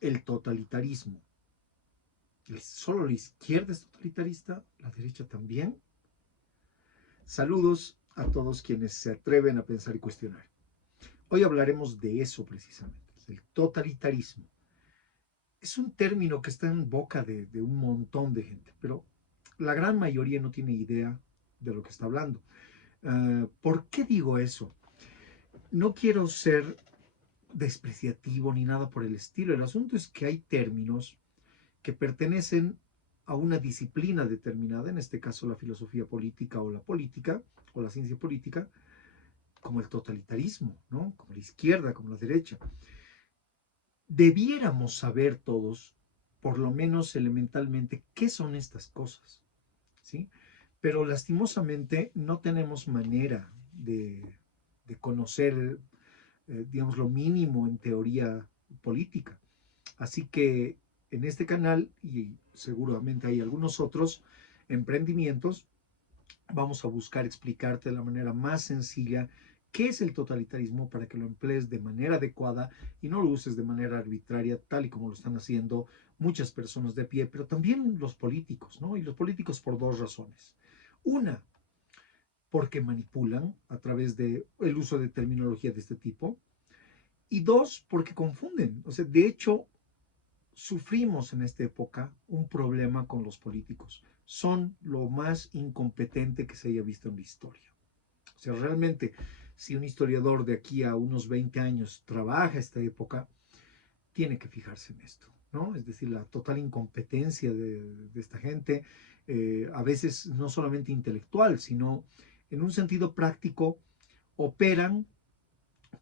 el totalitarismo. Solo la izquierda es totalitarista, la derecha también. Saludos a todos quienes se atreven a pensar y cuestionar. Hoy hablaremos de eso precisamente, del totalitarismo. Es un término que está en boca de un montón de gente, pero la gran mayoría no tiene idea de lo que está hablando. ¿Por qué digo eso? No quiero ser despreciativo ni nada por el estilo. El asunto es que hay términos que pertenecen a una disciplina determinada, en este caso la filosofía política o la ciencia política, como el totalitarismo, ¿no? Como la izquierda, como la derecha. Debiéramos saber todos, por lo menos elementalmente, qué son estas cosas, ¿sí? Pero lastimosamente no tenemos manera de conocer, digamos, lo mínimo en teoría política. Así que en este canal, y seguramente hay algunos otros emprendimientos, vamos a buscar explicarte de la manera más sencilla qué es el totalitarismo para que lo emplees de manera adecuada y no lo uses de manera arbitraria, tal y como lo están haciendo muchas personas de pie, pero también los políticos, ¿no? Y los políticos por dos razones. Una, porque manipulan a través del uso de terminología de este tipo. Y dos, porque confunden. O sea, de hecho, sufrimos en esta época un problema con los políticos. Son lo más incompetente que se haya visto en la historia. O sea, realmente, si un historiador de aquí a unos 20 años trabaja esta época, tiene que fijarse en esto, ¿no? Es decir, la total incompetencia de esta gente, a veces no solamente intelectual, sino en un sentido práctico, operan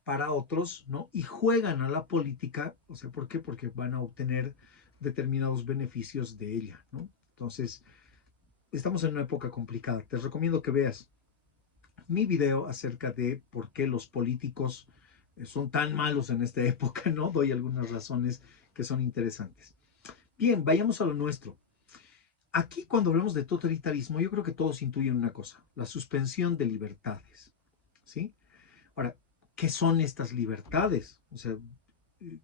para otros, ¿no? Y juegan a la política, o sea, ¿por qué? Porque van a obtener determinados beneficios de ella, ¿no? Entonces, estamos en una época complicada. Te recomiendo que veas mi video acerca de por qué los políticos son tan malos en esta época, ¿no? Doy algunas razones que son interesantes. Bien, vayamos a lo nuestro. Aquí cuando hablamos de totalitarismo, yo creo que todos intuyen una cosa, la suspensión de libertades, ¿sí? Ahora, ¿qué son estas libertades? O sea,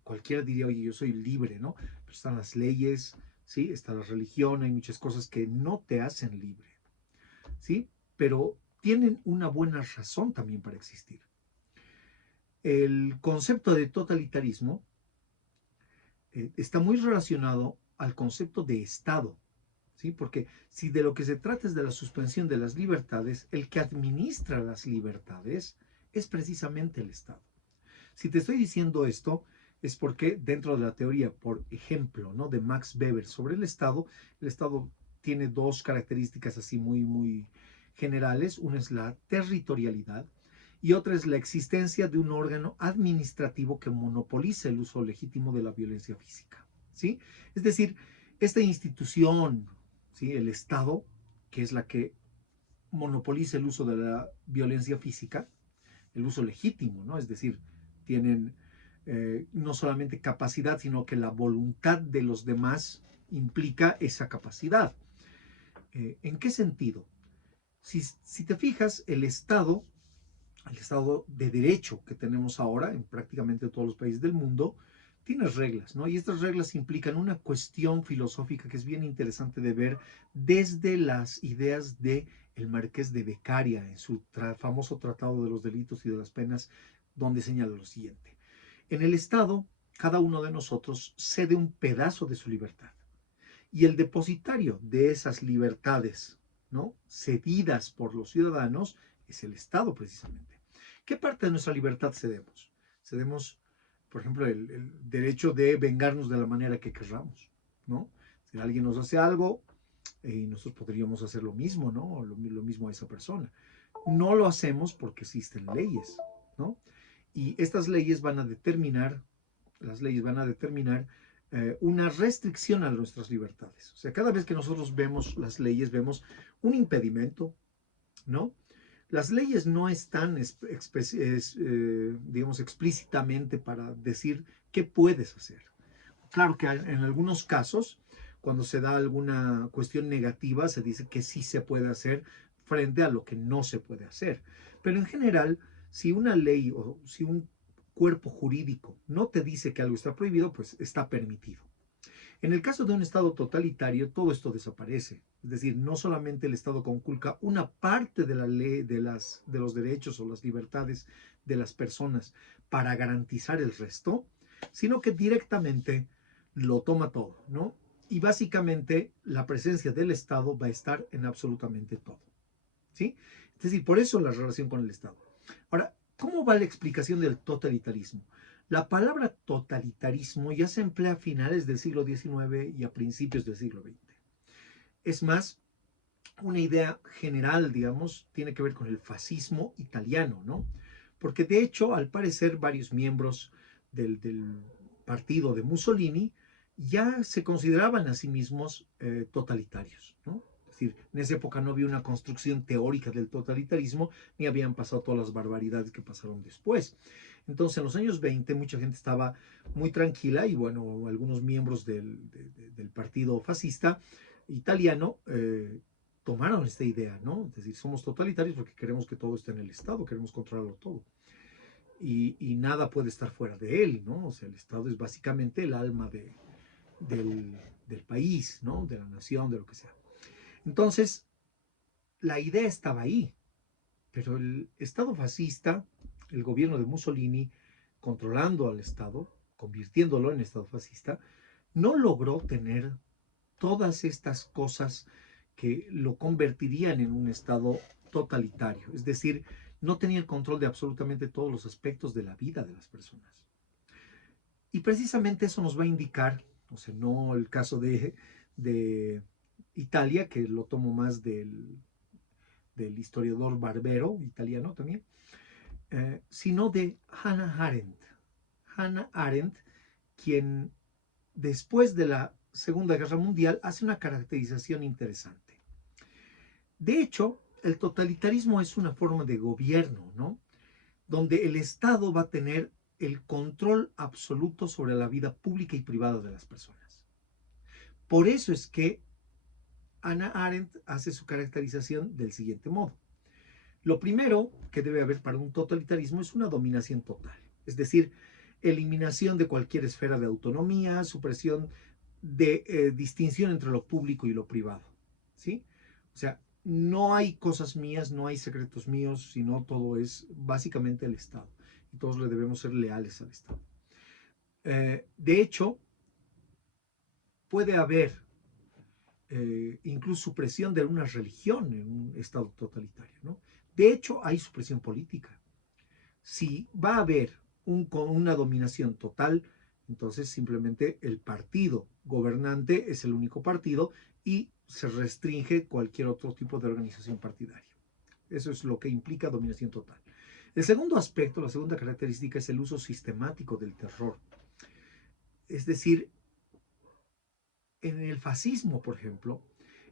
cualquiera diría, oye, yo soy libre, ¿no? Pero están las leyes, ¿sí? Está la religión, hay muchas cosas que no te hacen libre, ¿sí? Pero tienen una buena razón también para existir. El concepto de totalitarismo está muy relacionado al concepto de Estado, ¿sí? Porque si de lo que se trata es de la suspensión de las libertades, el que administra las libertades es precisamente el Estado. Si te estoy diciendo esto, es porque dentro de la teoría, por ejemplo, ¿no? de Max Weber sobre el Estado tiene dos características así muy generales. Una es la territorialidad y otra es la existencia de un órgano administrativo que monopoliza el uso legítimo de la violencia física, ¿sí? Es decir, esta institución, ¿sí? El Estado, que es la que monopoliza el uso de la violencia física, el uso legítimo, ¿no? Es decir, tienen no solamente capacidad, sino que la voluntad de los demás implica esa capacidad. ¿En qué sentido? Si te fijas, el Estado de Derecho que tenemos ahora en prácticamente todos los países del mundo, tiene reglas, ¿no? Y estas reglas implican una cuestión filosófica que es bien interesante de ver desde las ideas de el Marqués de Beccaria en su famoso Tratado de los Delitos y de las Penas, donde señala lo siguiente. En el Estado, cada uno de nosotros cede un pedazo de su libertad. Y el depositario de esas libertades, ¿no? Cedidas por los ciudadanos es el Estado precisamente. ¿Qué parte de nuestra libertad cedemos? Cedemos, por ejemplo, el derecho de vengarnos de la manera que querramos, ¿no? Si alguien nos hace algo, nosotros podríamos hacer lo mismo, ¿no? Lo mismo a esa persona. No lo hacemos porque existen leyes, ¿no? Y estas leyes van a determinar, las leyes van a determinar una restricción a nuestras libertades. O sea, cada vez que nosotros vemos las leyes, vemos un impedimento, ¿no? Las leyes no están, digamos, explícitamente para decir qué puedes hacer. Claro que en algunos casos, cuando se da alguna cuestión negativa, se dice que sí se puede hacer frente a lo que no se puede hacer. Pero en general, si una ley o si un cuerpo jurídico no te dice que algo está prohibido, pues está permitido. En el caso de un Estado totalitario, todo esto desaparece. Es decir, no solamente el Estado conculca una parte de la ley, de los derechos o las libertades de las personas para garantizar el resto, sino que directamente lo toma todo, ¿no? Y básicamente la presencia del Estado va a estar en absolutamente todo, ¿sí? Es decir, por eso la relación con el Estado. Ahora, ¿cómo va la explicación del totalitarismo? La palabra totalitarismo ya se emplea a finales del siglo XIX y a principios del siglo XX. Es más, una idea general, digamos, tiene que ver con el fascismo italiano, ¿no? Porque de hecho, al parecer, varios miembros del partido de Mussolini ya se consideraban a sí mismos totalitarios, ¿no? Es decir, en esa época no había una construcción teórica del totalitarismo, ni habían pasado todas las barbaridades que pasaron después. Entonces, en los años 20, mucha gente estaba muy tranquila y, bueno, algunos miembros del partido fascista italiano tomaron esta idea, ¿no? Es decir, somos totalitarios porque queremos que todo esté en el Estado, queremos controlarlo todo. Y nada puede estar fuera de él, ¿no? O sea, el Estado es básicamente el alma del país, ¿no? De la nación, de lo que sea. Entonces, la idea estaba ahí, pero el Estado fascista, el gobierno de Mussolini, controlando al Estado, convirtiéndolo en Estado fascista, no logró tener todas estas cosas que lo convertirían en un Estado totalitario. Es decir, no tenía el control de absolutamente todos los aspectos de la vida de las personas. Y precisamente eso nos va a indicar, o sea, no el caso de Italia, que lo tomo más del historiador Barbero, italiano también, sino de Hannah Arendt. Hannah Arendt, quien después de la Segunda Guerra Mundial hace una caracterización interesante. De hecho, el totalitarismo es una forma de gobierno, ¿no? Donde el Estado va a tener el control absoluto sobre la vida pública y privada de las personas. Por eso es que Hannah Arendt hace su caracterización del siguiente modo. Lo primero que debe haber para un totalitarismo es una dominación total, es decir, eliminación de cualquier esfera de autonomía, supresión de distinción entre lo público y lo privado, ¿sí? O sea, no hay cosas mías, no hay secretos míos, sino todo es básicamente el Estado. Y todos le debemos ser leales al Estado. De hecho, puede haber incluso supresión de alguna religión en un Estado totalitario, ¿no? De hecho, hay supresión política. Si va a haber una dominación total, entonces simplemente el partido gobernante es el único partido y se restringe cualquier otro tipo de organización partidaria. Eso es lo que implica dominación total. El segundo aspecto, la segunda característica es el uso sistemático del terror. Es decir, en el fascismo, por ejemplo,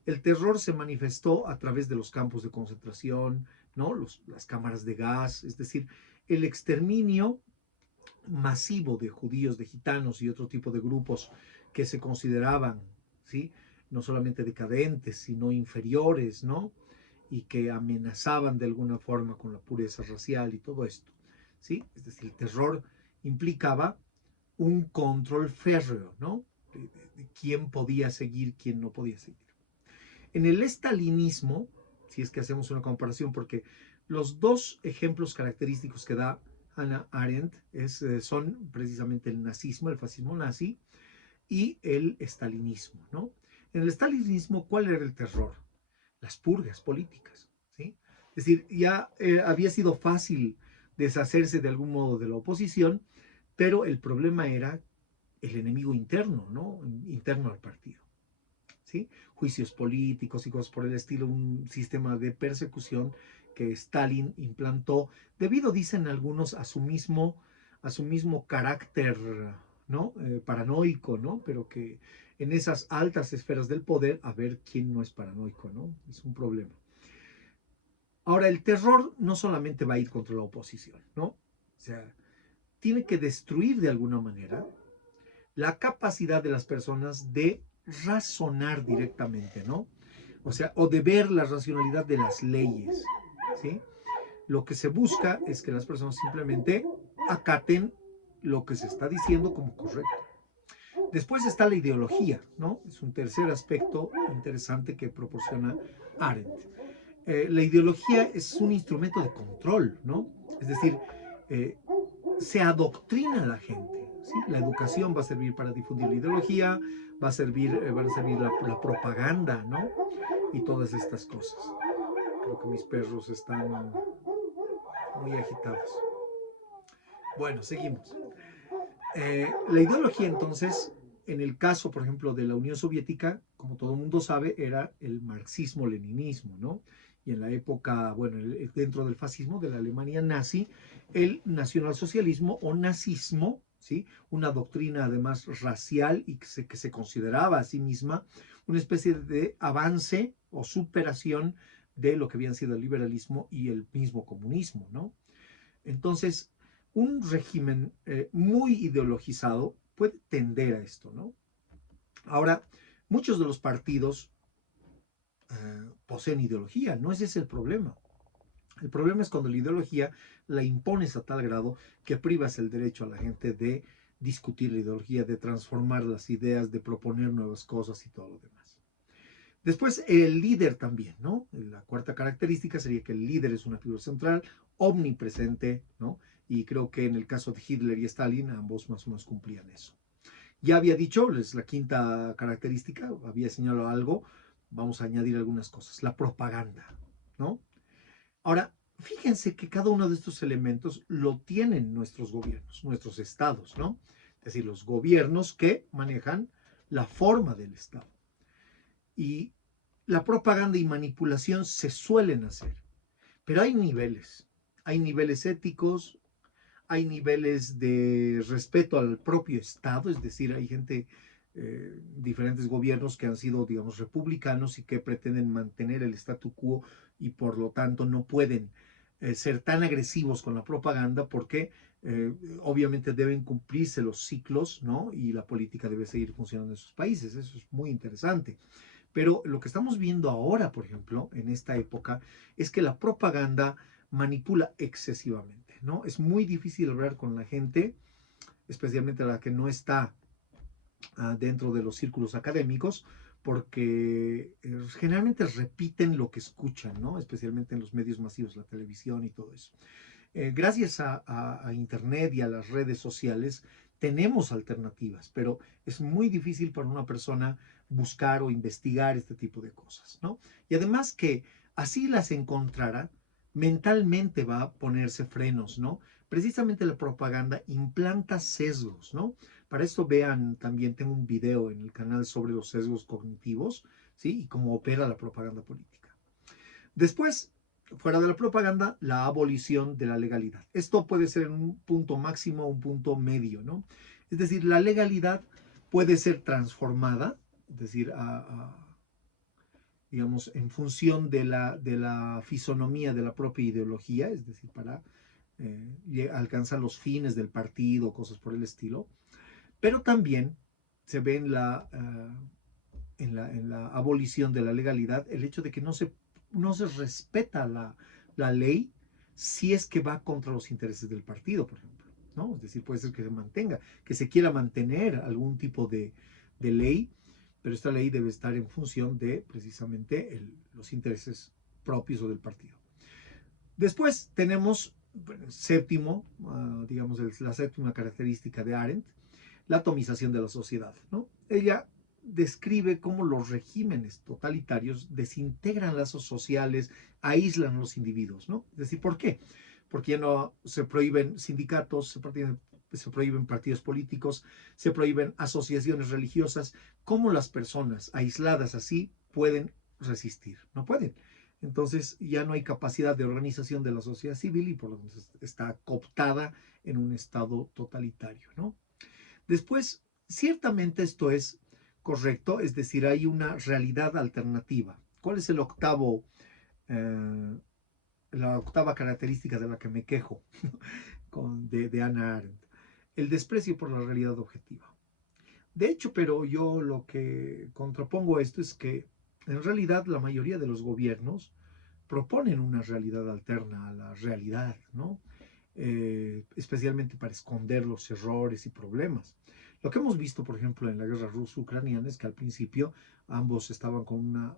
el terror se manifestó a través de los campos de concentración, ¿no? Las cámaras de gas, es decir, el exterminio masivo de judíos, de gitanos y otro tipo de grupos que se consideraban, ¿sí? No solamente decadentes, sino inferiores, ¿no? Y que amenazaban de alguna forma con la pureza racial y todo esto, ¿sí? Es decir, el terror implicaba un control férreo, ¿no? De quién podía seguir, quién no podía seguir. En el estalinismo, si es que hacemos una comparación, porque los dos ejemplos característicos que da Hannah Arendt son precisamente el nazismo, el fascismo nazi y el estalinismo, ¿no? En el estalinismo, ¿cuál era el terror? Las purgas políticas, ¿sí? Es decir, ya había sido fácil deshacerse de algún modo de la oposición, pero el problema era el enemigo interno, ¿no? Interno al partido, ¿sí? Juicios políticos y cosas por el estilo, un sistema de persecución que Stalin implantó, debido, dicen algunos, a su mismo carácter, ¿no? Paranoico, ¿no? Pero que en esas altas esferas del poder, a ver quién no es paranoico, ¿no? Es un problema. Ahora, el terror no solamente va a ir contra la oposición, ¿no? O sea, tiene que destruir de alguna manera la capacidad de las personas de razonar directamente, ¿no? O sea, o de ver la racionalidad de las leyes, ¿sí? Lo que se busca es que las personas simplemente acaten lo que se está diciendo como correcto. Después está la ideología, ¿no? Es un tercer aspecto interesante que proporciona Arendt. La ideología es un instrumento de control, ¿no? Es decir, eh, se adoctrina a la gente, ¿sí? La educación va a servir para difundir la ideología, van a servir la propaganda, ¿no? Y todas estas cosas. Creo que mis perros están muy agitados. Bueno, seguimos. La ideología entonces, en el caso, por ejemplo, de la Unión Soviética, como todo el mundo sabe, era el marxismo-leninismo, ¿no? Y en la época, bueno, dentro del fascismo de la Alemania nazi, el nacionalsocialismo o nazismo, ¿sí? Una doctrina además racial y que se consideraba a sí misma una especie de avance o superación de lo que habían sido el liberalismo y el mismo comunismo, ¿no? Entonces, un régimen muy ideologizado puede tender a esto, ¿no? Ahora, muchos de los partidos poseen ideología, no ese es el problema. El problema es cuando la ideología la impones a tal grado que privas el derecho a la gente de discutir la ideología, de transformar las ideas, de proponer nuevas cosas y todo lo demás. Después, el líder también, ¿no? La cuarta característica sería que el líder es una figura central, omnipresente, ¿no? Y creo que en el caso de Hitler y Stalin, ambos más o menos cumplían eso. Ya había dicho, es la quinta característica, había señalado algo, vamos a añadir algunas cosas. La propaganda, ¿no? Ahora, fíjense que cada uno de estos elementos lo tienen nuestros gobiernos, nuestros estados, ¿no? Es decir, los gobiernos que manejan la forma del Estado. Y la propaganda y manipulación se suelen hacer, pero hay niveles éticos, hay niveles de respeto al propio Estado, es decir, hay gente, diferentes gobiernos que han sido, digamos, republicanos y que pretenden mantener el statu quo y por lo tanto no pueden ser tan agresivos con la propaganda porque obviamente deben cumplirse los ciclos, ¿no? Y la política debe seguir funcionando en sus países, eso es muy interesante. Pero lo que estamos viendo ahora, por ejemplo, en esta época, es que la propaganda manipula excesivamente, ¿no? Es muy difícil hablar con la gente, especialmente la que no está dentro de los círculos académicos, porque generalmente repiten lo que escuchan, ¿no? Especialmente en los medios masivos, la televisión y todo eso. Gracias a Internet y a las redes sociales tenemos alternativas, pero es muy difícil para una persona buscar o investigar este tipo de cosas, ¿no? Y además que así las encontrara, mentalmente va a ponerse frenos, ¿no? Precisamente la propaganda implanta sesgos, ¿no? Para esto vean, también tengo un video en el canal sobre los sesgos cognitivos, ¿sí? Y cómo opera la propaganda política. Después, fuera de la propaganda, la abolición de la legalidad. Esto puede ser en un punto máximo o un punto medio, ¿no? Es decir, la legalidad puede ser transformada, es decir, digamos, en función de la fisonomía de la propia ideología, es decir, para alcanzar los fines del partido, cosas por el estilo, pero también se ve en la abolición de la legalidad el hecho de que no se respeta la ley si es que va contra los intereses del partido, por ejemplo, ¿no? Es decir, puede ser que se mantenga, que se quiera mantener algún tipo de ley, pero esta ley debe estar en función de precisamente los intereses propios o del partido. Después tenemos, bueno, séptimo, digamos, la séptima característica de Arendt, la atomización de la sociedad, ¿no? Ella describe cómo los regímenes totalitarios desintegran lazos sociales, aíslan a los individuos, ¿no? Es decir, ¿por qué? Porque ya no se prohíben sindicatos, se prohíben partidos políticos, se prohíben asociaciones religiosas. ¿Cómo las personas aisladas así pueden resistir? No pueden. Entonces ya no hay capacidad de organización de la sociedad civil y por lo tanto está cooptada en un estado totalitario, ¿no? Después, ciertamente esto es correcto, es decir, hay una realidad alternativa. ¿Cuál es la octava característica de la que me quejo de Hannah Arendt? El desprecio por la realidad objetiva. De hecho, pero yo lo que contrapongo a esto es que en realidad la mayoría de los gobiernos proponen una realidad alterna a la realidad, ¿no? especialmente para esconder los errores y problemas. Lo que hemos visto, por ejemplo, en la guerra ruso-ucraniana es que al principio ambos estaban con una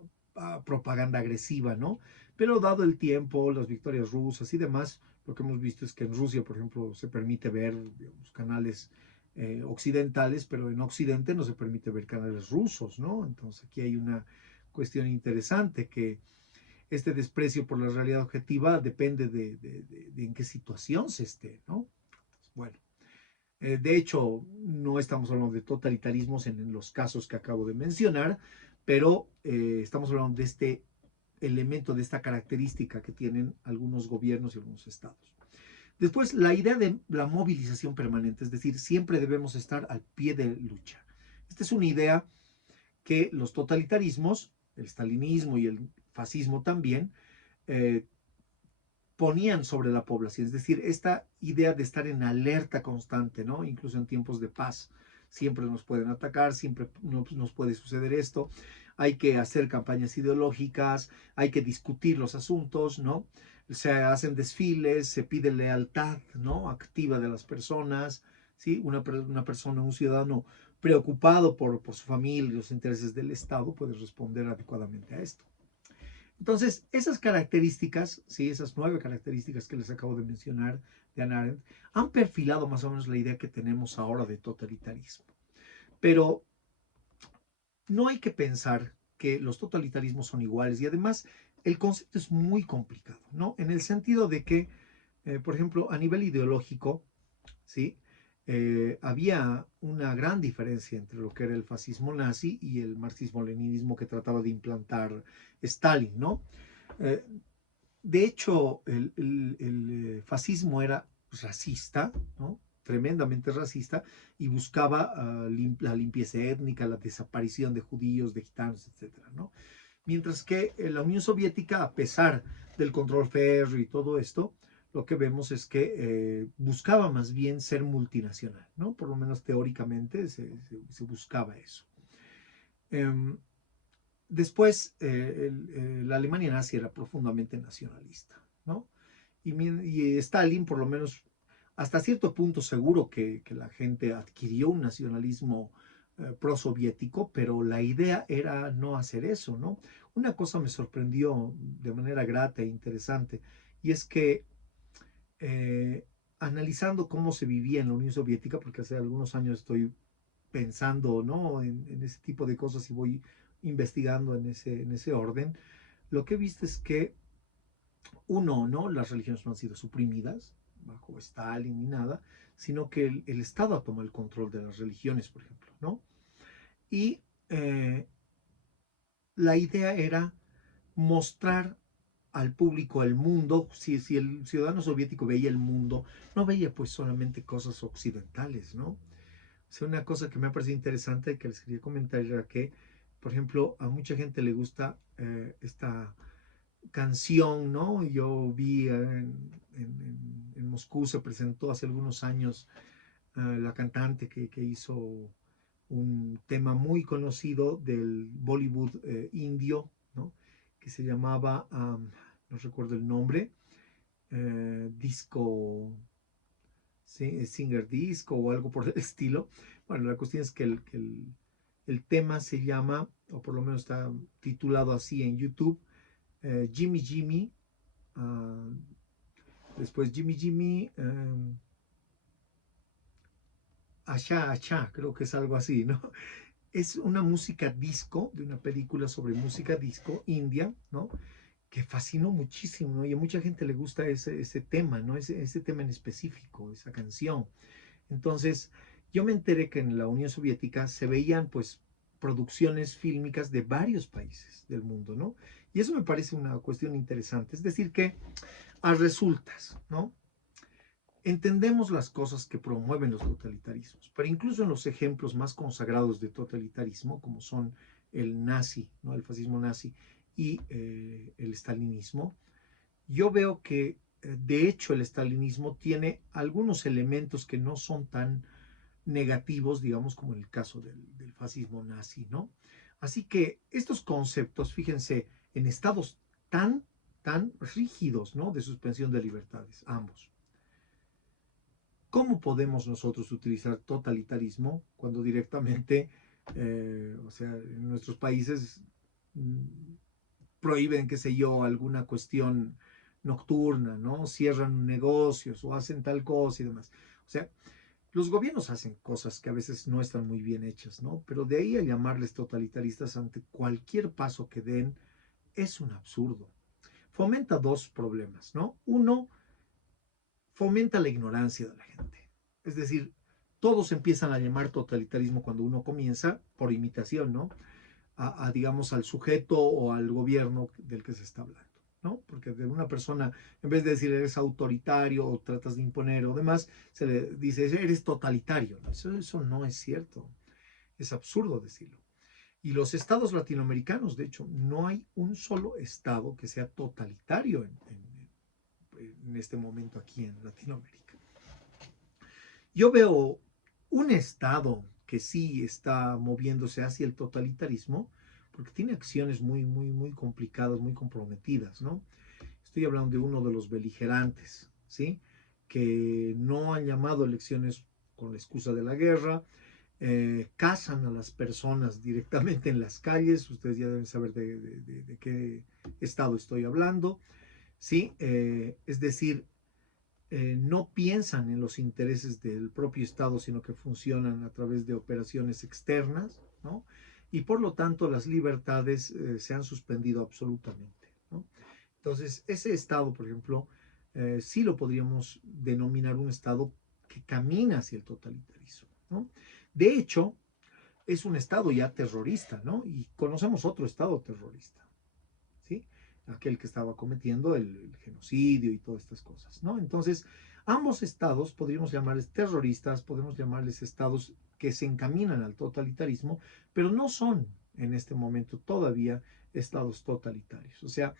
propaganda agresiva, ¿no? Pero dado el tiempo, las victorias rusas y demás, lo que hemos visto es que en Rusia, por ejemplo, se permite ver, digamos, canales occidentales, pero en Occidente no se permite ver canales rusos, ¿no? Entonces aquí hay una cuestión interesante que este desprecio por la realidad objetiva depende de en qué situación se esté, ¿no? Bueno, de hecho, no estamos hablando de totalitarismos en los casos que acabo de mencionar, pero estamos hablando de este elemento, de esta característica que tienen algunos gobiernos y algunos estados. Después, la idea de la movilización permanente, es decir, siempre debemos estar al pie de lucha. Esta es una idea que los totalitarismos, el stalinismo y el fascismo también, eh, ponían sobre la población, es decir, esta idea de estar en alerta constante, ¿no? Incluso en tiempos de paz, siempre nos pueden atacar, siempre nos puede suceder esto, hay que hacer campañas ideológicas, hay que discutir los asuntos, ¿no? Se hacen desfiles, se pide lealtad, ¿no? Activa de las personas, ¿sí? Una persona, un ciudadano preocupado por su familia y los intereses del Estado puede responder adecuadamente a esto. Entonces, esas características, sí, esas 9 características que les acabo de mencionar de Hannah Arendt, han perfilado más o menos la idea que tenemos ahora de totalitarismo. Pero no hay que pensar que los totalitarismos son iguales y además el concepto es muy complicado, ¿no? En el sentido de que, por ejemplo, a nivel ideológico, ¿sí? Había una gran diferencia entre lo que era el fascismo nazi y el marxismo-leninismo que trataba de implantar Stalin, ¿no? Eh, de hecho, el fascismo era racista, ¿no? Tremendamente racista, y buscaba la limpieza étnica, la desaparición de judíos, de gitanos, etcétera, ¿no? Mientras que la Unión Soviética, a pesar del control férreo y todo esto, lo que vemos es que buscaba más bien ser multinacional, ¿no? Por lo menos teóricamente se buscaba eso. Eh, Después, la Alemania nazi era profundamente nacionalista, ¿no? Y Stalin, por lo menos hasta cierto punto, seguro que la gente adquirió un nacionalismo prosoviético, pero la idea era no hacer eso, ¿no? Una cosa me sorprendió de manera grata e interesante, y es que analizando cómo se vivía en la Unión Soviética, porque hace algunos años estoy pensando, ¿no? En ese tipo de cosas y voy investigando en ese orden, lo que he visto es que, uno, ¿no? Las religiones no han sido suprimidas bajo Stalin ni nada, sino que el Estado ha tomado el control de las religiones, por ejemplo, ¿no? Y la idea era mostrar al público el mundo, si el ciudadano soviético veía el mundo, no veía pues solamente cosas occidentales, ¿no? O sea, una cosa que me ha parecido interesante que les quería comentar era que, por ejemplo, a mucha gente le gusta esta canción, ¿no? Yo vi en Moscú, se presentó hace algunos años la cantante que hizo un tema muy conocido del Bollywood indio, ¿no? Que se llamaba, no recuerdo el nombre, disco, singer disco o algo por el estilo. Bueno, la cuestión es que el tema se llama, o por lo menos está titulado así en YouTube, Jimmy Jimmy, uh, después Jimmy Jimmy, Acha Acha, creo que es algo así, ¿no? Es una música disco, de una película sobre música disco india, ¿no? Que fascinó muchísimo, ¿no? Y a mucha gente le gusta ese tema, ¿no? Ese tema en específico, esa canción. Entonces, yo me enteré que en la Unión Soviética se veían, pues, producciones fílmicas de varios países del mundo, ¿no? Y eso me parece una cuestión interesante. Es decir, que a resultas, ¿no? Entendemos las cosas que promueven los totalitarismos, pero incluso en los ejemplos más consagrados de totalitarismo, como son el nazi, ¿no? El fascismo nazi y el stalinismo, yo veo que de hecho el stalinismo tiene algunos elementos que no son tan negativos, digamos, como en el caso del fascismo nazi, ¿no? Así que estos conceptos, fíjense, en estados tan rígidos, ¿no? De suspensión de libertades, ambos, ¿Cómo podemos nosotros utilizar totalitarismo cuando directamente, o sea, en nuestros países prohíben, qué sé yo, alguna cuestión nocturna, ¿no? Cierran negocios o hacen tal cosa y demás. O sea, los gobiernos hacen cosas que a veces no están muy bien hechas, ¿no? Pero de ahí a llamarles totalitaristas ante cualquier paso que den es un absurdo. Fomenta dos problemas, ¿no? Uno, fomenta la ignorancia de la gente. Es decir, todos empiezan a llamar totalitarismo cuando uno comienza, por imitación, ¿no? Digamos, al sujeto o al gobierno del que se está hablando, ¿no? Porque de una persona, en vez de decir eres autoritario o tratas de imponer o demás, se le dice eres totalitario. Eso no es cierto. Es absurdo decirlo. Y los estados latinoamericanos, de hecho, no hay un solo estado que sea totalitario en este momento aquí en Latinoamérica. Yo veo un estado que sí está moviéndose hacia el totalitarismo, porque tiene acciones muy complicadas, muy comprometidas, ¿no? Estoy hablando de uno de los beligerantes, ¿sí? Que no han llamado elecciones con la excusa de la guerra, cazan a las personas directamente en las calles, ustedes ya deben saber de qué estado estoy hablando, ¿sí? Es decir, no piensan en los intereses del propio Estado, sino que funcionan a través de operaciones externas, ¿no? Y por lo tanto las libertades se han suspendido absolutamente, ¿no? Entonces, ese Estado, por ejemplo, sí lo podríamos denominar un Estado que camina hacia el totalitarismo, ¿no? De hecho, es un Estado ya terrorista, ¿no? Y conocemos otro Estado terrorista, ¿sí? Aquel que estaba cometiendo el genocidio y todas estas cosas, ¿no? Entonces, ambos estados podríamos llamarles terroristas, podemos llamarles estados que se encaminan al totalitarismo, pero no son en este momento todavía estados totalitarios. O sea,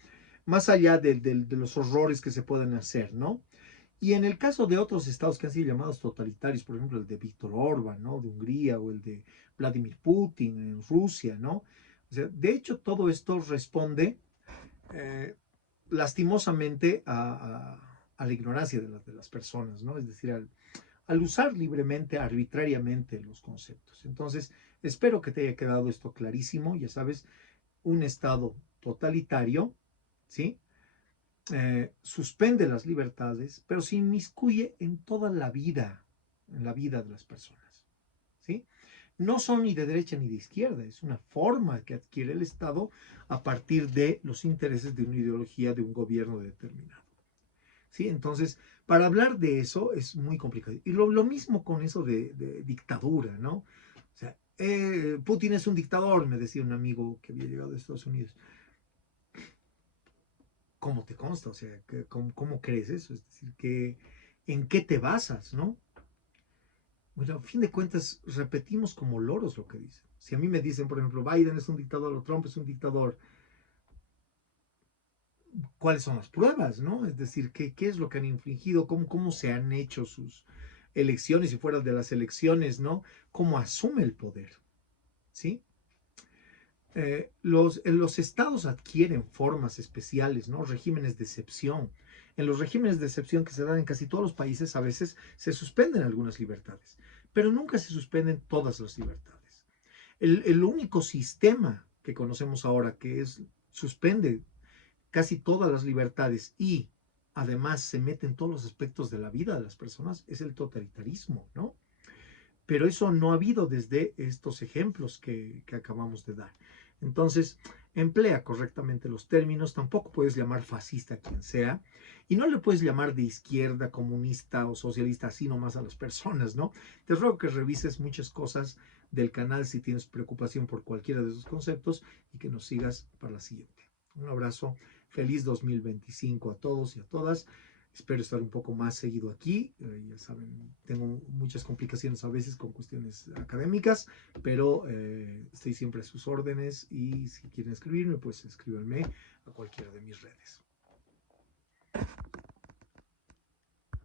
más allá de los horrores que se pueden hacer, ¿no? Y en el caso de otros estados que han sido llamados totalitarios, por ejemplo, el de Víctor Orbán, ¿no? De Hungría, o el de Vladimir Putin en Rusia, ¿no? O sea, de hecho, todo esto responde eh, lastimosamente a la ignorancia de las personas, ¿no? Es decir, al usar libremente, arbitrariamente los conceptos. Entonces, espero que te haya quedado esto clarísimo. Ya sabes, un Estado totalitario, ¿sí? Suspende las libertades, pero se inmiscuye en toda la vida, en la vida de las personas, ¿sí? No son ni de derecha ni de izquierda, es una forma que adquiere el Estado a partir de los intereses de una ideología de un gobierno determinado. ¿Sí? Entonces, para hablar de eso es muy complicado. Y lo mismo con eso de dictadura, ¿no? O sea, Putin es un dictador, me decía un amigo que había llegado de Estados Unidos. ¿Cómo te consta? O sea, ¿cómo crees eso? Es decir, ¿en qué te basas, no? Bueno, a fin de cuentas, repetimos como loros lo que dicen. Si a mí me dicen, por ejemplo, Biden es un dictador o Trump es un dictador, ¿cuáles son las pruebas, no? Es decir, ¿qué es lo que han infringido? ¿Cómo se han hecho sus elecciones y fuera de las elecciones, ¿no? ¿Cómo asume el poder? ¿Sí? Los estados adquieren formas especiales, ¿no? Regímenes de excepción. En los regímenes de excepción que se dan en casi todos los países, a veces se suspenden algunas libertades, pero nunca se suspenden todas las libertades. El único sistema que conocemos ahora que suspende casi todas las libertades y además se mete en todos los aspectos de la vida de las personas es el totalitarismo, ¿no? Pero eso no ha habido desde estos ejemplos que acabamos de dar. Entonces, emplea correctamente los términos, tampoco puedes llamar fascista a quien sea, y no le puedes llamar de izquierda, comunista o socialista así nomás a las personas, ¿no? Te ruego que revises muchas cosas del canal si tienes preocupación por cualquiera de esos conceptos y que nos sigas para la siguiente. Un abrazo, feliz 2025 a todos y a todas. Espero estar un poco más seguido aquí. Ya saben, tengo muchas complicaciones a veces con cuestiones académicas, pero estoy siempre a sus órdenes y si quieren escribirme, pues escríbanme a cualquiera de mis redes.